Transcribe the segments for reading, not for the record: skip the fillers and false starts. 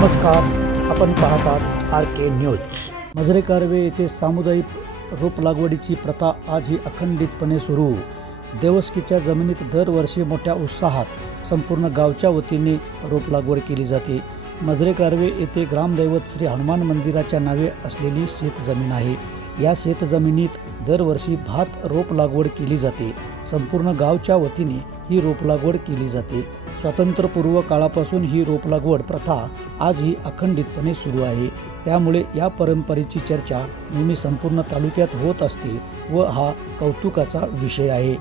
नमस्कार, आपण पाहतात RK न्यूज। मजरे कारवे येथे सामुदायिक रोप लागवडीची प्रथा आजही अखंडितपणे सुरू। देवस्कीच्या जमिनीत दरवर्षी मोठ्या उत्साहात संपूर्ण गावच्या वतीने रोप लागवड केली जाते। मजरे कारवे येथे ग्रामदैवत श्री हनुमान मंदिराच्या नावे असलेली शेतजमीन आहे। या शेतजमिनीत दरवर्षी भात रोप लागवड केली जाते। संपूर्ण गावच्या वतीने ही रोप लागवड केली जाते। स्वातंत्र्यपूर्व काळापासून ही रोप लागवड प्रथा आजही अखंडितपणे सुरू आहे। त्यामुळे या परंपरेची चर्चा नेहमी संपूर्ण तालुक्यात होत असते व हा कौतुकाचा विषय आहे।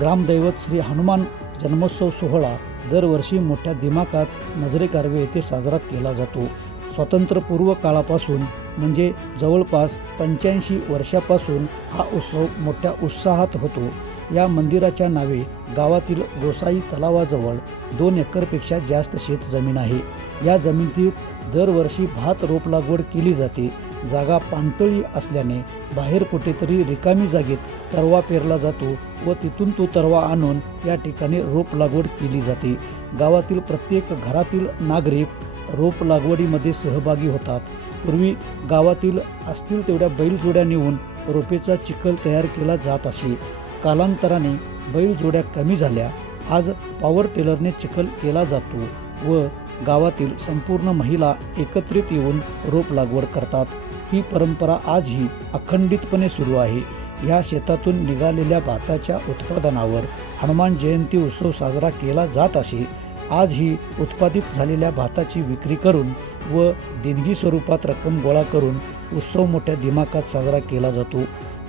ग्रामदैवत श्री हनुमान जन्मोत्सव सोहळा दरवर्षी मोठ्या दिमाखात मजरे कारवे येथे साजरा केला जातो। स्वातंत्र्यपूर्व काळापासून म्हणजे जवळपास 85 वर्षापासून हा उत्सव मोठ्या उत्साहात होतो। या मंदिराच्या नावे गावातील गोसाई तलावाजवळ 2 एकरपेक्षा जास्त शेतजमीन आहे। या जमिनीत दरवर्षी भात रोप लागवड केली जाते। जागा पाणतळी असल्याने बाहेर कुठेतरी रिकामी जागेत तरवा पेरला जातो व तिथून तो तरवा आणून या ठिकाणी रोप लागवड केली जाते। गावातील प्रत्येक घरातील नागरिक रोप लागवडीमध्ये सहभागी होतात। पूर्वी गावातील असतील तेवढ्या बैलजोड्या नेऊन रोपेचा चिखल तयार केला जात असे। कालांतराने बैलजोड्या कमी झाल्या। आज पॉवर टेलरने चिखल केला जातो व गावातील संपूर्ण महिला एकत्रित येऊन रोप लागवड करतात। ही परंपरा आजही अखंडितपणे सुरू आहे। या शेतातून निघालेल्या भाताच्या उत्पादनावर हनुमान जयंती उत्सव साजरा केला जात असे। आज ही उत्पादित झालेल्या भाताची विक्री करून व देणगी स्वरूपात रक्कम गोळा करून उत्सव मोठ्या दिमाखात साजरा केला जातो।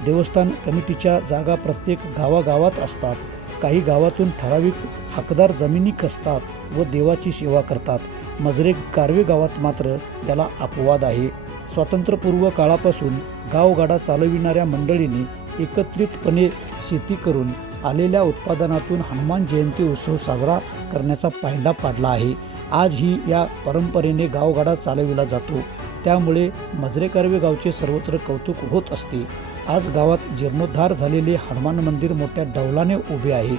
देवस्थान कमिटीच्या जागा प्रत्येक गावागावात असतात। काही गावातून ठराविक हकदार जमिनी कसतात व देवाची सेवा करतात। मजरे कारवे गावात मात्र याला अपवाद आहे। स्वातंत्र्यपूर्व काळापासून गावगाडा चालविणाऱ्या मंडळींनी एकत्रितपणे शेती करून आलेल्या उत्पादनातून हनुमान जयंती उत्सव साजरा करण्याचा पायंडा पाडला आहे। आजही या परंपरेने गावगाडा चालविला जातो। त्यामुळे मजरे कारवे गावचे सर्वत्र कौतुक होत असते। आज गावात जीर्णोद्धार झालेले हनुमान मंदिर मोठ्या डौलाने उभे आहे।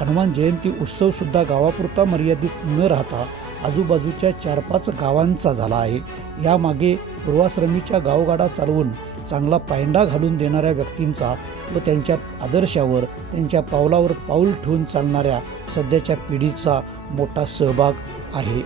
हनुमान जयंती उत्सव सुद्धा गावापुरता मर्यादित न राहता आजूबाजूच्या 4-5 गावांचा झाला आहे। यामागे पूर्वाश्रमीच्या गावगाडा चालवून चांगला पायंडा घालून देणाऱ्या व्यक्तींचा व त्यांच्या आदर्शावर त्यांच्या पावलावर पाऊल ठेवून चालणाऱ्या सध्याच्या पिढीचा मोठा सहभाग आहे।